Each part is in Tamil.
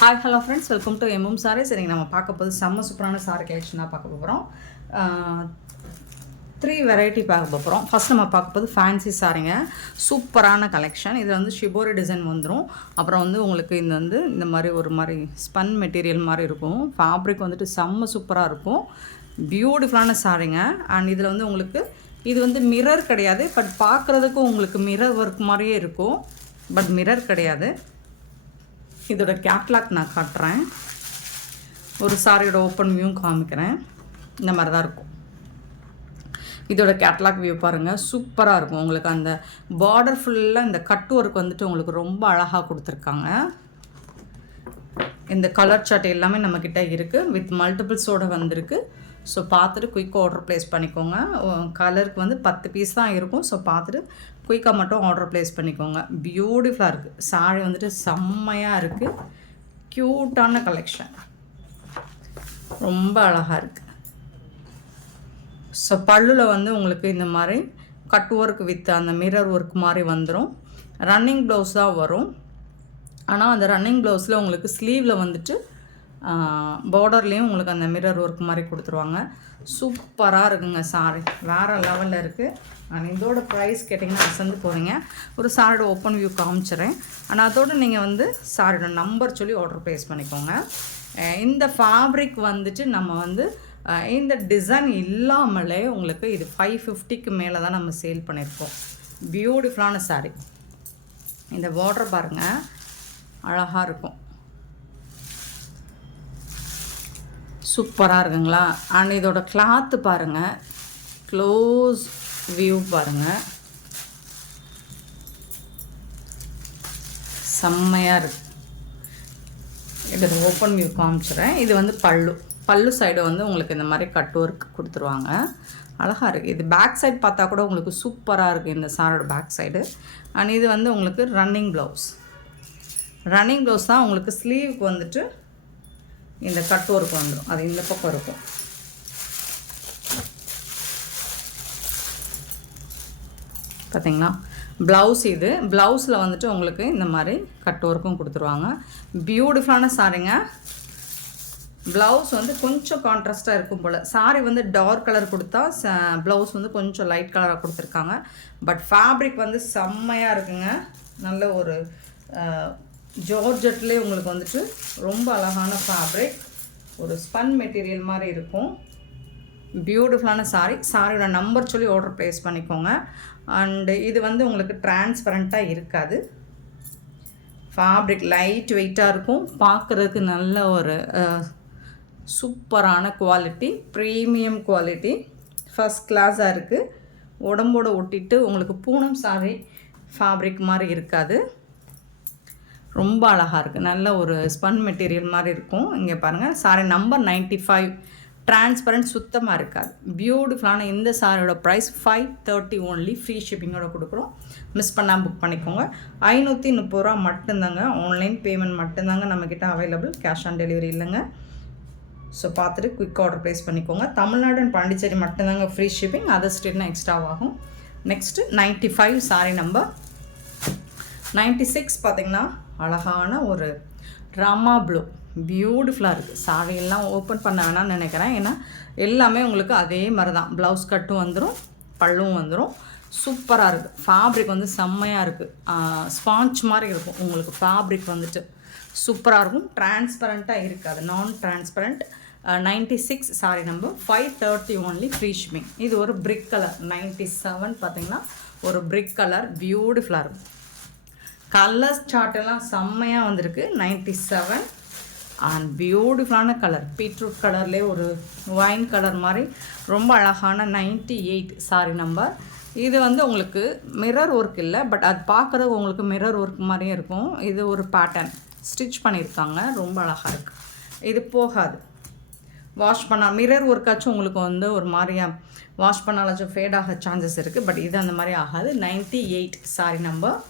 Hi hello friends, welcome to M M saris. சரி, நம்ம பார்க்க போது செம்ம சூப்பரான சாரி கலெக்ஷனாக பார்க்க போகிறோம். 3 வெரைட்டி பார்க்க போகிறோம். ஃபஸ்ட் நம்ம பார்க்க போது ஃபேன்சி சாரிங்க, சூப்பரான கலெக்ஷன். இது வந்து ஷிபோரி டிசைன் வந்துடும். அப்புறம் வந்து உங்களுக்கு இந்த மாதிரி ஒரு மாதிரி ஸ்பன் மெட்டீரியல் மாதிரி இருக்கும். ஃபேப்ரிக் வந்துட்டு செம்ம சூப்பராக இருக்கும். பியூட்டிஃபுல்லான சாரிங்க. அண்ட் இதில் வந்து உங்களுக்கு இது வந்து மிரர் கிடையாது, பட் பார்க்குறதுக்கும் உங்களுக்கு மிரர் ஒர்க் மாதிரியே இருக்கும், பட் மிரர் கிடையாது. இதோட கேட்லாக் நான் காட்டுறேன். ஒரு சாரியோட ஓப்பன் வியூ காமிக்கிறேன். இந்த மாதிரி தான் இருக்கும். இதோட கேட்லாக் வியூ பாருங்கள், சூப்பராக இருக்கும். உங்களுக்கு அந்த பார்டர் ஃபுல்லாக இந்த கட் ஒர்க் வந்துட்டு உங்களுக்கு ரொம்ப அழகாக கொடுத்துருக்காங்க. இந்த கலர் சார்ட் எல்லாமே நம்மக்கிட்ட இருக்குது, வித் மல்டிபிள்ஸோடு வந்திருக்கு. ஸோ பார்த்துட்டு குயிக்காக ஆர்டர் ப்ளேஸ் பண்ணிக்கோங்க. கலருக்கு வந்து 10 பீஸ் தான் இருக்கும். ஸோ பார்த்துட்டு குயிக்காக மட்டும் ஆர்டர் ப்ளேஸ் பண்ணிக்கோங்க. பியூட்டிஃபுல்லாக இருக்குது சாரி, வந்துட்டு செம்மையாக இருக்குது. க்யூட்டான கலெக்ஷன், ரொம்ப அழகாக இருக்குது. ஸோ பல்லுவில் வந்து உங்களுக்கு இந்த மாதிரி கட் ஒர்க் வித் அந்த மிரர் ஒர்க் மாதிரி வந்துடும். ரன்னிங் ப்ளவுஸ் தான் வரும். ஆனால் அந்த ரன்னிங் ப்ளவுஸில் உங்களுக்கு ஸ்லீவில் வந்துட்டு பார்டர்லேயும் உங்களுக்கு அந்த மிரர் ஒர்க் மாதிரி கொடுத்துருவாங்க. சூப்பராக இருக்குங்க சாரி, வேறு லெவலில் இருக்குது. அண்ட் இதோட ப்ரைஸ் கேட்டிங்கன்னா அசந்து போகிறீங்க. ஒரு சாரியோட ஓப்பன் வியூ காமிச்சிட்றேன். ஆனால் அதோடு நீங்கள் வந்து சாரியோட நம்பர் சொல்லி ஆர்டர் ப்ளேஸ் பண்ணிக்கோங்க. இந்த ஃபேப்ரிக் வந்துட்டு நம்ம வந்து இந்த டிசைன் இல்லாமலே உங்களுக்கு இது 550க்கு மேலே தான் நம்ம சேல் பண்ணியிருக்கோம். பியூட்டிஃபுல்லான சாரி. இந்த பார்டர் பாருங்கள், அழகாக இருக்கும், சூப்பராக இருக்குங்களா. அண்ட் இதோட கிளாத்து பாருங்கள், க்ளோஸ் வியூ பாருங்கள், செம்மையாக இருக்குது. இது ஓப்பன் வியூ காமிச்சிடுறேன். இது வந்து பல்லு சைடு வந்து உங்களுக்கு இந்த மாதிரி கட் ஒர்க் கொடுத்துருவாங்க. அழகாக இருக்குது. இது பேக் சைடு பார்த்தா கூட உங்களுக்கு சூப்பராக இருக்குது இந்த சாரோட பேக் சைடு. அண்ட் இது வந்து உங்களுக்கு ரன்னிங் ப்ளவுஸ் தான். உங்களுக்கு ஸ்லீவுக்கு வந்துட்டு இந்த கட் ஒர்க் வந்துடும், அது இந்த பக்கம் இருக்கும். பார்த்தீங்களா, ப்ளவுஸ். இது ப்ளவுஸில் வந்துட்டு உங்களுக்கு இந்த மாதிரி கட் ஒர்க்கும் கொடுத்துருவாங்க. பியூட்டிஃபுல்லான சாரிங்க. ப்ளவுஸ் வந்து கொஞ்சம் கான்ட்ராஸ்ட்டாக இருக்கும் போல். சாரி வந்து டார்க் கலர் கொடுத்தா ப்ளவுஸ் வந்து கொஞ்சம் லைட் கலராக கொடுத்துருக்காங்க. பட் ஃபேப்ரிக் வந்து செம்மையாக இருக்குங்க. நல்ல ஒரு ஜார்ஜெட்லேயே உங்களுக்கு வந்துட்டு ரொம்ப அழகான ஃபேப்ரிக், ஒரு ஸ்பன் மெட்டீரியல் மாதிரி இருக்கும். பியூட்டிஃபுல்லான சாரியோட நம்பர் சொல்லி ஆர்டர் ப்ளேஸ் பண்ணிக்கோங்க. அண்டு இது வந்து உங்களுக்கு டிரான்ஸ்பரண்ட்டாக இருக்காது. ஃபேப்ரிக் லைட் வெயிட்டாக இருக்கும். பார்க்குறதுக்கு நல்ல ஒரு சூப்பரான குவாலிட்டி, ப்ரீமியம் குவாலிட்டி, ஃபஸ்ட் கிளாஸாக இருக்குது. உடம்போடு ஒட்டிட்டு உங்களுக்கு பூனம் சாரி ஃபேப்ரிக் மாதிரி இருக்காது. ரொம்ப அழகாக இருக்குது. நல்ல ஒரு ஸ்பன் மெட்டீரியல் மாதிரி இருக்கும். இங்கே பாருங்கள், சாரி நம்பர் 95. டிரான்ஸ்பரண்ட், சுத்தமாக இருக்காது. பியூட்டிஃபுல்லான இந்த சாரியோட ப்ரைஸ் 530 ஓன்லி. ஃப்ரீ ஷிப்பிங்கோட கொடுக்குறோம். மிஸ் பண்ணாமல் புக் பண்ணிக்கோங்க. 530 ரூபா மட்டும்தாங்க. ஆன்லைன் பேமெண்ட் மட்டும்தாங்க நம்மக்கிட்ட அவைலபிள். கேஷ் ஆன் டெலிவரி இல்லைங்க. ஸோ பார்த்துட்டு குயிக் ஆர்டர் ப்ளேஸ் பண்ணிக்கோங்க. தமிழ்நாடு அண்ட் பாண்டிச்சேரி மட்டும்தாங்க ஃப்ரீ ஷிப்பிங். அதர் ஸ்டேட்னா எக்ஸ்ட்ராவாகும். Next 95 sari number 96. பார்த்திங்கன்னா அழகான ஒரு ட்ராமா ப்ளூ, பியூட்டிஃபுல்லாக இருக்குது. சாரியெல்லாம் ஓப்பன் பண்ண வேணாம்னு நினைக்கிறேன், ஏன்னா எல்லாமே உங்களுக்கு அதே மாதிரி தான். ப்ளவுஸ் கட்டும் வந்துடும், பல்லும் வந்துடும். சூப்பராக இருக்குது. ஃபேப்ரிக் வந்து செம்மையாக இருக்குது. ஸ்பாஞ்ச் மாதிரி இருக்கும் உங்களுக்கு. ஃபேப்ரிக் வந்துட்டு சூப்பராக இருக்கும். டிரான்ஸ்பரண்ட்டாக இருக்காது, நான் transparent. 96 sorry number 530 only. Free shipping. இது ஒரு பிரிக் கலர். 97 பார்த்திங்கன்னா ஒரு பிரிக் கலர், பியூட்டிஃபுல்லாக இருக்கும். கலர்ஸ் சார்ட்டெல்லாம் செம்மையாக வந்திருக்கு. 97 அண்ட் பியூட்டிஃபுல்லான கலர், பீட்ரூட் கலர்லேயே ஒரு ஒயின் கலர் மாதிரி ரொம்ப அழகான 98 சாரி நம்பர். இது வந்து உங்களுக்கு மிரர் ஒர்க் இல்லை, பட் அது பார்க்குறது உங்களுக்கு மிரர் ஒர்க் மாதிரியே இருக்கும். இது ஒரு பேட்டர்ன் ஸ்டிச் பண்ணியிருக்காங்க, ரொம்ப அழகாக இருக்குது. இது போகாது, வாஷ் பண்ணால் மிரர் ஒர்க்காச்சும் உங்களுக்கு வந்து ஒரு மாதிரியாக வாஷ் பண்ணாலாச்சும் ஃபேட் ஆக சான்சஸ் இருக்குது, பட் இது அந்த மாதிரி ஆகாது. 98 சாரி நம்பர்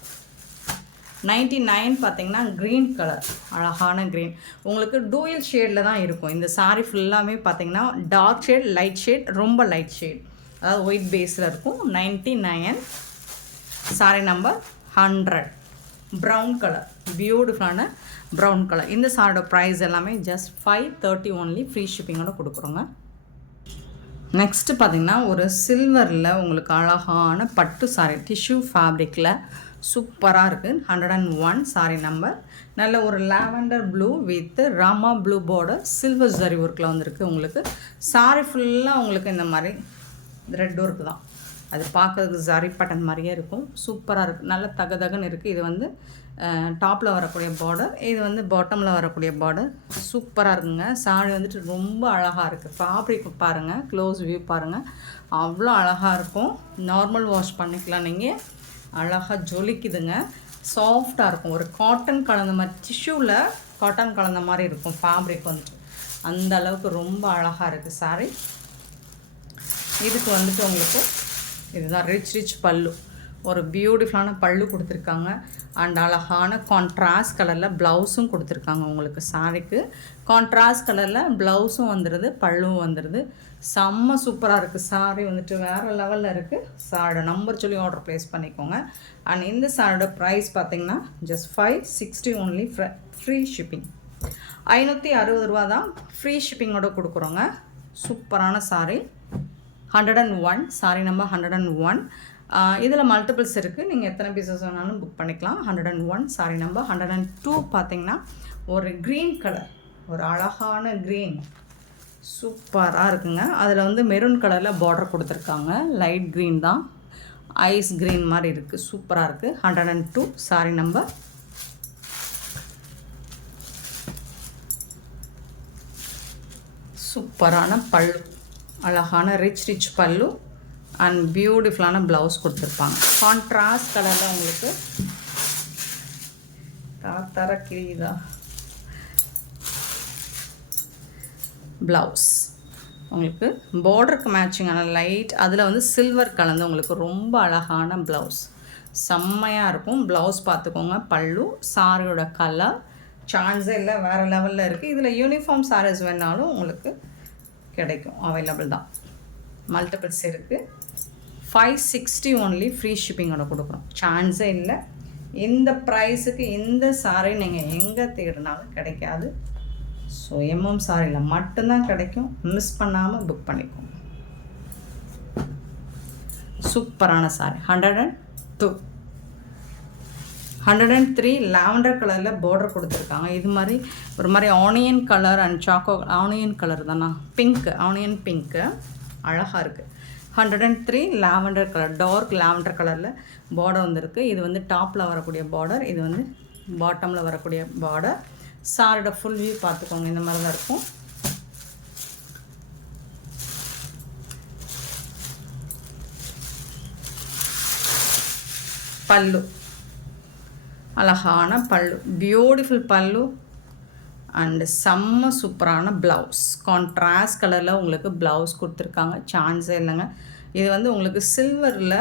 99 பார்த்திங்கன்னா க்ரீன் கலர், அழகான க்ரீன். உங்களுக்கு டூயல் ஷேடில் தான் இருக்கும். இந்த சாரீ ஃபுல்லாமே பார்த்திங்கன்னா டார்க் ஷேட், லைட் ஷேட், ரொம்ப லைட் ஷேட், அதாவது ஒயிட் பேஸில் இருக்கும். 99 சாரீ நம்பர் 100 ப்ரௌன் கலர், பியூட்டிஃபுல்லான ப்ரௌன் கலர். இந்த சாரியோட ப்ரைஸ் எல்லாமே ஜஸ்ட் 530 ஒன்லி, ஃப்ரீ ஷிப்பிங்கோட கொடுக்குறோங்க. நெக்ஸ்ட்டு பார்த்திங்கன்னா ஒரு சில்வரில் உங்களுக்கு அழகான பட்டு சாரி, டிஷ்யூ ஃபேப்ரிக்கில் சூப்பராக இருக்குது. 101 சாரி நம்பர். நல்ல ஒரு lavender blue with Rama blue border silver zari ஒர்க்கில் வந்துருக்கு. உங்களுக்கு சாரி ஃபுல்லாக உங்களுக்கு இந்த மாதிரி ரெட் ஒர்க்கு தான். அது பார்க்கறதுக்கு ஜரி பட்டன் மாதிரியே இருக்கும். சூப்பராக இருக்குது, நல்ல தகதகன்னு இருக்குது. இது வந்து டாப்பில் வரக்கூடிய பார்டர், இது வந்து பாட்டமில் வரக்கூடிய பார்டர். சூப்பராக இருக்குங்க. சாரி வந்துட்டு ரொம்ப அழகாக இருக்குது. ஃபேப்ரிக் பாருங்கள், க்ளோஸ் வியூ பாருங்கள், அவ்வளோ அழகாக இருக்கும். நார்மல் வாஷ் பண்ணிக்கலாம் நீங்கள். அழகாக ஜொலிக்குதுங்க. சாஃப்டாக இருக்கும். ஒரு காட்டன் கலந்த மாதிரி, டிஷ்யூவில் காட்டன் கலந்த மாதிரி இருக்கும் ஃபேப்ரிக் வந்துட்டு. அந்த அளவுக்கு ரொம்ப அழகாக இருக்குது சாரி. இதுக்கு வந்துட்டு உங்களுக்கு இதுதான் ரிச் பல்லு. ஒரு பியூட்டிஃபுல்லான பல்லு கொடுத்துருக்காங்க. அண்ட் அழகான கான்ட்ராஸ்ட் கலரில் ப்ளவுஸும் கொடுத்துருக்காங்க. உங்களுக்கு சாரிக்கு கான்ட்ராஸ்ட் கலரில் ப்ளவுஸும் வந்துடுது, பல்லுவும் வந்துடுது. செம்ம சூப்பராக இருக்குது. சாரி வந்துட்டு வேறு லெவலில் இருக்குது. சாரோட நம்பர் சொல்லி ஆர்டர் ப்ளேஸ் பண்ணிக்கோங்க. அண்ட் இந்த சாரோட ப்ரைஸ் பார்த்திங்கன்னா ஜஸ்ட் 560 ஒன்லி, ஃப்ரீ ஷிப்பிங். 560 ரூபா தான், ஃப்ரீ ஷிப்பிங்கோட கொடுக்குறோங்க. சூப்பரான சாரி. 101 sorry number 101. இதில் மல்டிபிள்ஸ் இருக்குது, நீங்கள் எத்தனை பீசஸ் வேணாலும் புக் பண்ணிக்கலாம். 101 சாரி நம்பர். 102 பார்த்திங்கன்னா ஒரு க்ரீன் கலர், ஒரு அழகான க்ரீன், சூப்பராக இருக்குங்க. அதில் வந்து மெரூன் கலரில் பார்டர் கொடுத்துருக்காங்க. லைட் க்ரீன் தான், ஐஸ் க்ரீன் மாதிரி இருக்குது. சூப்பராக இருக்குது. 102 சாரி நம்பர். சூப்பரான பல்லு, அழகான ரிச் பல்லு அண்ட் பியூட்டிஃபுல்லான ப்ளவுஸ் கொடுத்துருப்பாங்க. கான்ட்ராஸ்ட் கலரில் உங்களுக்கு தர கிழிதா ப்ளவுஸ். உங்களுக்கு பார்டருக்கு மேட்சிங்கான லைட், அதில் வந்து சில்வர் கலந்து உங்களுக்கு ரொம்ப அழகான ப்ளவுஸ். செம்மையாக இருக்கும். ப்ளவுஸ் பார்த்துக்கோங்க. பல்லு, சாரியோட கலர் சான்ஸே இல்லை, வேறு லெவலில் இருக்குது. இதில் யூனிஃபார்ம் சாரீஸ் வேணாலும் உங்களுக்கு கிடைக்கும், அவைலபிள் தான். மல்டிபிள்ஸ் இருக்குது. 560 ஒன்லி, ஃப்ரீ ஷிப்பிங்கோட கொடுக்குறோம். சான்ஸே இல்லை. இந்த ப்ரைஸுக்கு இந்த சாரி நீங்கள் எங்கே தேடினாலும் கிடைக்காது. ஸோ எம்எம் சாரியில் மட்டும்தான் கிடைக்கும். மிஸ் பண்ணாமல் புக் பண்ணிக்கோங்க. சூப்பரான சாரி. 102. 103 லாவெண்டர் கலரில் பார்டர் கொடுத்துருக்காங்க. இது மாதிரி ஒரு மாதிரி onion colour and onion colour தானா, பிங்க்கு, ஆனியன் பிங்க்கு அழகாக இருக்குது. 103 லாவெண்டர் கலர், டார்க் லாவெண்டர் கலரில் பார்டர் வந்துருக்கு. இது வந்து டாப்பில் வரக்கூடிய பார்டர், இது வந்து பாட்டமில் வரக்கூடிய பார்டர். சாரோட ஃபுல் வியூ பார்த்துக்கோங்க. இந்த மாதிரி தான் இருக்கும். பல்லு, அழகான பல்லு, பியூட்டிஃபுல் பல்லு அண்டு செம்ம சூப்பரான ப்ளவுஸ். கான்ட்ராஸ்ட் கலரில் உங்களுக்கு ப்ளவுஸ் கொடுத்துருக்காங்க. சான்ஸே இல்லைங்க. இது வந்து உங்களுக்கு சில்வரில்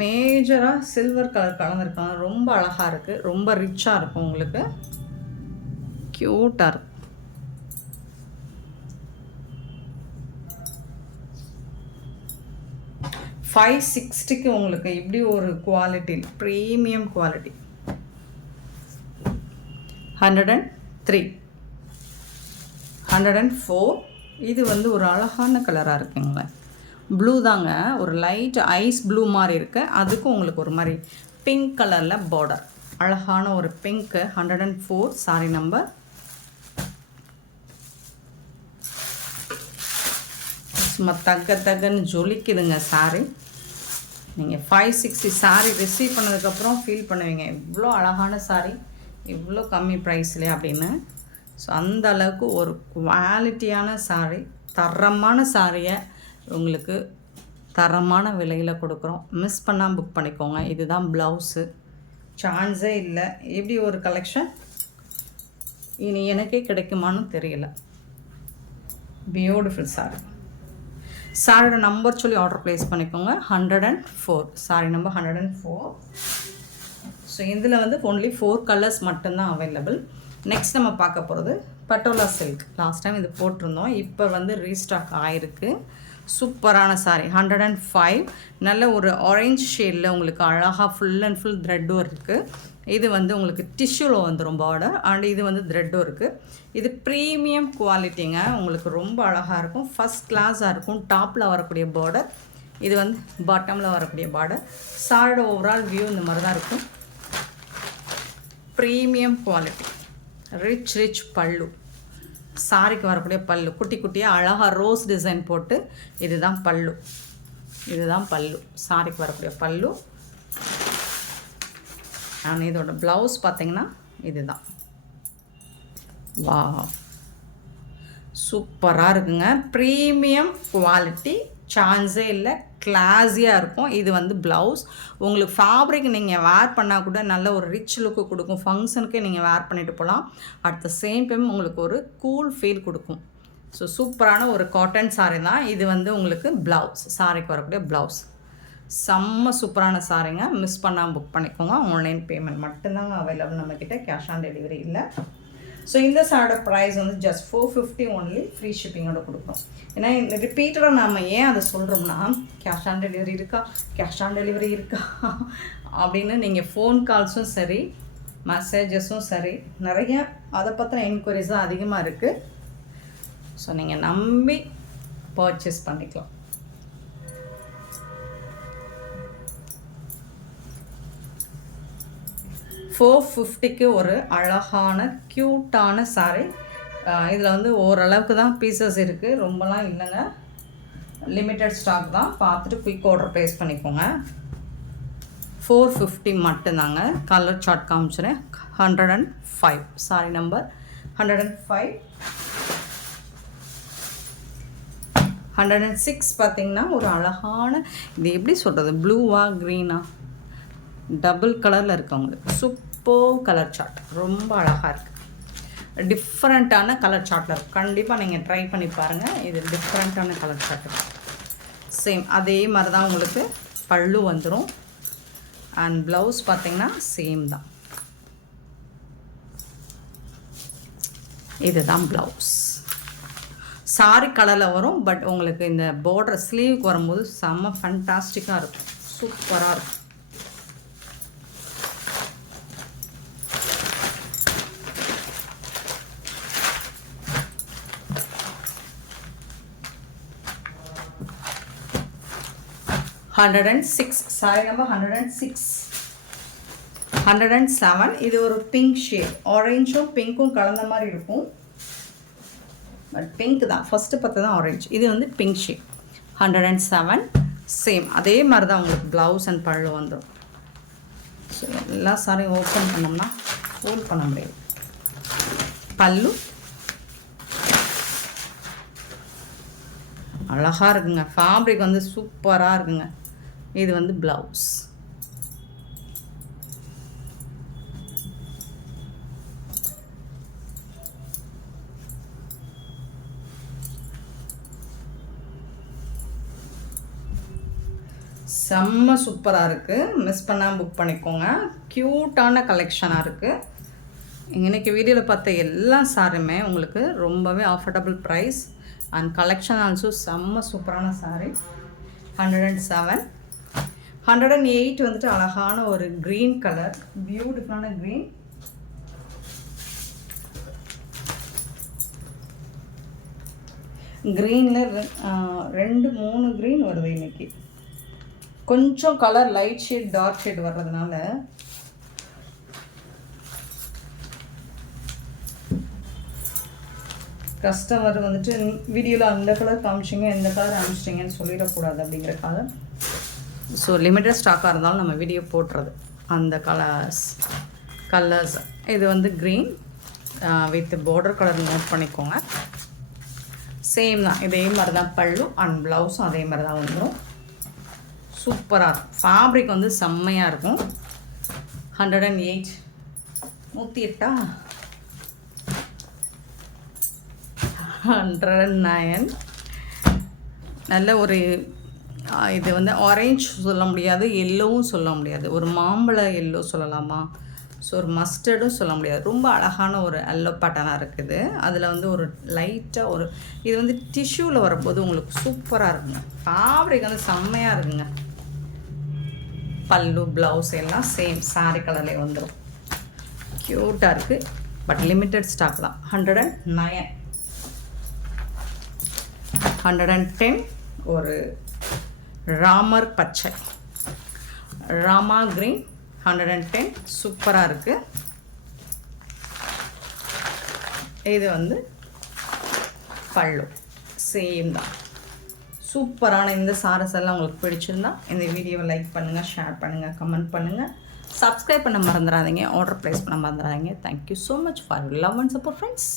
மேஜராக சில்வர் கலர் கலந்துருக்காங்க. ரொம்ப அழகாக இருக்குது, ரொம்ப ரிச்சாக இருக்கும். உங்களுக்கு க்யூட்டாக இருக்கும். $560 உங்களுக்கு இப்படி ஒரு குவாலிட்டி, ப்ரீமியம் குவாலிட்டி. 103, 104. இது வந்து ஒரு அழகான கலராக இருக்குங்களே, ப்ளூ தாங்க, ஒரு லைட் ஐஸ் ப்ளூ மாதிரி இருக்கு. அதுக்கும் உங்களுக்கு ஒரு மாதிரி பிங்க் கலரில் பார்டர், அழகான ஒரு பிங்க்கு. 104 sorry number. சும்மா தகன்னு ஜொலிக்குதுங்க சாரி. நீங்கள் 560 சாரி ரிசீவ் பண்ணதுக்கப்புறம் ஃபீல் பண்ணுவீங்க, இவ்வளோ அழகான சாரி இவ்வளோ கம்மி ப்ரைஸ்லேயே அப்படின்னு. ஸோ அந்த அளவுக்கு ஒரு குவாலிட்டியான சாரி, தரமான சாரியை உங்களுக்கு தரமான விலையில் கொடுக்குறோம். மிஸ் பண்ணால் புக் பண்ணிக்கோங்க. இதுதான் ப்ளவுஸு. சான்ஸே இல்லை. எப்படி ஒரு கலெக்ஷன் இனி எனக்கே கிடைக்குமான்னு தெரியல. Beautiful sorry. சாரியோட நம்பர் சொல்லி ஆர்டர் ப்ளேஸ் பண்ணிக்கோங்க. 104 சாரி நம்பர் 104. ஸோ இதில் வந்து ஒன்லி 4 கலர்ஸ் மட்டும்தான் அவைலபிள். நெக்ஸ்ட் நம்ம பார்க்க போகிறது பட்டோலா சில்க். லாஸ்ட் டைம் இது போட்டிருந்தோம், இப்போ வந்து ரீஸ்டாக் ஆகிருக்கு. சூப்பரான சாரி. 105 நல்ல ஒரு ஆரஞ்ச் ஷேடில் உங்களுக்கு அழகாக ஃபுல் அண்ட் ஃபுல் த்ரெட்டும் இருக்குது. இது வந்து உங்களுக்கு டிஷ்யூவில் வந்துடும் பார்டர். அண்ட் இது வந்து த்ரெட்டும் இருக்குது. இது ப்ரீமியம் குவாலிட்டிங்க. உங்களுக்கு ரொம்ப அழகாக இருக்கும், ஃபஸ்ட் கிளாஸாக இருக்கும். டாப்பில் வரக்கூடிய பார்டர், இது வந்து பாட்டமில் வரக்கூடிய பார்டர். சாரோட ஓவரால் வியூ இந்த மாதிரி தான் இருக்கும். ப்ரீமியம் குவாலிட்டி, ரிச் பல்லு. சாரிக்கு வரக்கூடிய பல்லு குட்டி குட்டியாக அழகாக ரோஸ் டிசைன் போட்டு, இதுதான் பல்லு. சாரிக்கு வரக்கூடிய பல்லு. அண்ட் இதோட ப்ளவுஸ் பார்த்திங்கன்னா இதுதான். வா, சூப்பராக இருக்குங்க. ப்ரீமியம் குவாலிட்டி, சான்ஸே இல்லை, கிளாஸியாக இருக்கும். இது வந்து ப்ளவுஸ். உங்களுக்கு ஃபேப்ரிக் நீங்கள் வேர் பண்ணால் கூட நல்ல ஒரு ரிச் லுக்கு கொடுக்கும். ஃபங்க்ஷனுக்கே நீங்கள் வேர் பண்ணிட்டு போகலாம். அட் த சேம் டைம் உங்களுக்கு ஒரு கூல் ஃபீல் கொடுக்கும். ஸோ சூப்பரான ஒரு காட்டன் சாரீ தான் இது. வந்து உங்களுக்கு ப்ளவுஸ், சாரிக்கு வரக்கூடிய ப்ளவுஸ் செம்ம சூப்பரான சாரீங்க. மிஸ் பண்ணாமல் புக் பண்ணிக்கோங்க. ஆன்லைன் பேமெண்ட் மட்டும்தாங்க அவைலபிள் நம்மக்கிட்ட, கேஷ் ஆன் டெலிவரி இல்லை. ஸோ இந்த சாரோட ப்ரைஸ் வந்து ஜஸ்ட் 450 ஒன்லி, ஃப்ரீ ஷிப்பிங்கோட கொடுக்குறோம். ஏன்னா ரிப்பீட்டடாக நம்ம ஏன் அதை சொல்கிறோம்னா, கேஷ் ஆன் டெலிவரி இருக்கா அப்படின்னு நீங்கள் ஃபோன் கால்ஸும் சரி, மெசேஜஸும் சரி, நிறைய அதை பற்றின என்கொயரிஸ் தான் அதிகமாக இருக்குது. ஸோ நீங்கள் நம்பி பர்ச்சேஸ் பண்ணிக்கலாம். $450க்கு ஒரு அழகான க்யூட்டான சாரீ. இதில் வந்து ஓரளவுக்கு தான் பீசஸ் இருக்குது, ரொம்பலாம் இல்லைங்க. லிமிட்டட் ஸ்டாக் தான். பார்த்துட்டு குயிக் ஆர்டர் ப்ளேஸ் பண்ணிக்கோங்க. 450 மட்டும்தாங்க. கலர் சார்ட் காமிச்சுறேன். 105 சாரி நம்பர் 105. 106 பார்த்திங்கன்னா ஒரு அழகான, இது எப்படி சொல்கிறது, ப்ளூவா க்ரீனா டபுள் கலரில் இருக்கவங்களுக்கு சூப்பர் கலர் சார்ட். ரொம்ப அழகாக இருக்குது. டிஃப்ரெண்ட்டான கலர் சார்ட்டில் இருக்கும். கண்டிப்பாக நீங்கள் ட்ரை பண்ணி பாருங்கள். இது டிஃப்ரெண்ட்டான கலர் சார்ட். சேம் அதே மாதிரி தான் உங்களுக்கு பல்லு வந்துடும். அண்ட் ப்ளவுஸ் பார்த்திங்கன்னா சேம் தான். இதுதான் ப்ளவுஸ். சாரி கலரில் வரும். பட் உங்களுக்கு இந்த பார்டர் ஸ்லீவுக்கு வரும்போது செம்ம ஃபண்டாஸ்டிக்காக இருக்கும், சூப்பராக இருக்கும். $106 சாரி நம்பர் 106. 107 இது ஒரு பிங்க் ஷேட். ஆரஞ்சும் பிங்க்கும் கலந்த மாதிரி இருக்கும். பட் பிங்க் தான் ஃபஸ்ட்டு பார்த்து தான் ஆரஞ்சு. இது வந்து பிங்க் ஷேட். 107 சேம் அதே மாதிரி தான் உங்களுக்கு ப்ளவுஸ் அண்ட் பல்லு வந்துடும். ஸோ எல்லா சாரியும் ஓப்பன் பண்ணோம்னா ஃபோல்ட் பண்ண முடியாது. பல்லு அழகாக இருக்குங்க. ஃபேப்ரிக் வந்து சூப்பராக இருக்குங்க. இது வந்து ப்ளவுஸ். செம்ம சூப்பராக இருக்குது. மிஸ் பண்ணாமல் புக் பண்ணிக்கோங்க. க்யூட்டான கலெக்ஷனாக இருக்குது. இன்றைக்கி வீடியோவில் பார்த்த எல்லா சாரியுமே உங்களுக்கு ரொம்பவே affordable price. And collection also செம்ம சூப்பரான சாரீ. 107. 108 வந்துட்டு அழகான ஒரு க்ரீன் கலர், பியூட்டிஃபுல்லான க்ரீன். க்ரீனில் 2-3 க்ரீன் வருது இன்றைக்கி. கொஞ்சம் colour light shade dark shade வர்றதுனால கஸ்டமர் வந்துட்டு வீடியோவில் அந்த கலர் காமிச்சிங்க, எந்த கலர் அனுப்பிச்சிட்டிங்கன்னு சொல்லிடக்கூடாது அப்படிங்கிறக்காக. ஸோ லிமிட்டட் ஸ்டாக்காக இருந்தாலும் நம்ம வீடியோ போட்டுறது அந்த கலர்ஸ். இது வந்து green with border colour note பண்ணிக்கோங்க. சேம் தான், இதே மாதிரி தான் பல்லு அண்ட் ப்ளவுஸும் அதே மாதிரி தான் வந்துடும். சூப்பராக இருக்கும். ஃபேப்ரிக் வந்து செம்மையாக இருக்கும். 108 108 109. நல்ல ஒரு இது வந்து ஆரஞ்சு சொல்ல முடியாது, எல்லோவும் சொல்ல முடியாது, ஒரு மாம்பழ எல்லோ சொல்லலாமா, ஸோ ஒரு மஸ்டர்டும் சொல்ல முடியாது. ரொம்ப அழகான ஒரு எல்லோ பேட்டர்னாக இருக்குது. அதில் வந்து ஒரு லைட்டாக ஒரு இது வந்து டிஷ்யூவில் வரும்போது உங்களுக்கு சூப்பராக இருக்குங்க. ஃபேப்ரிக் வந்து செம்மையாக இருக்குங்க. பல்லு ப்ளவுஸ் எல்லாம் சேம் சாரி கலர்லேயே வந்துடும். க்யூட்டாக இருக்குது. பட் லிமிட்டட் ஸ்டாக் தான். 109, 110. ஒரு ராமர் பச்சை, ராமா க்ரீன், 110. சூப்பராக இருக்குது. இது வந்து பல்லு சேம் தான். சூப்பரான இந்த சாரீஸ் எல்லாம் உங்களுக்கு பிடிச்சிருந்தா இந்த வீடியோவை லைக் பண்ணுங்கள், ஷேர் பண்ணுங்கள், கமெண்ட் பண்ணுங்கள், சப்ஸ்கிரைப் பண்ண மறந்துடாதீங்க, ஆர்டர் ப்ளேஸ் பண்ண மறந்துடாதீங்க. Thank you so much for love and support friends.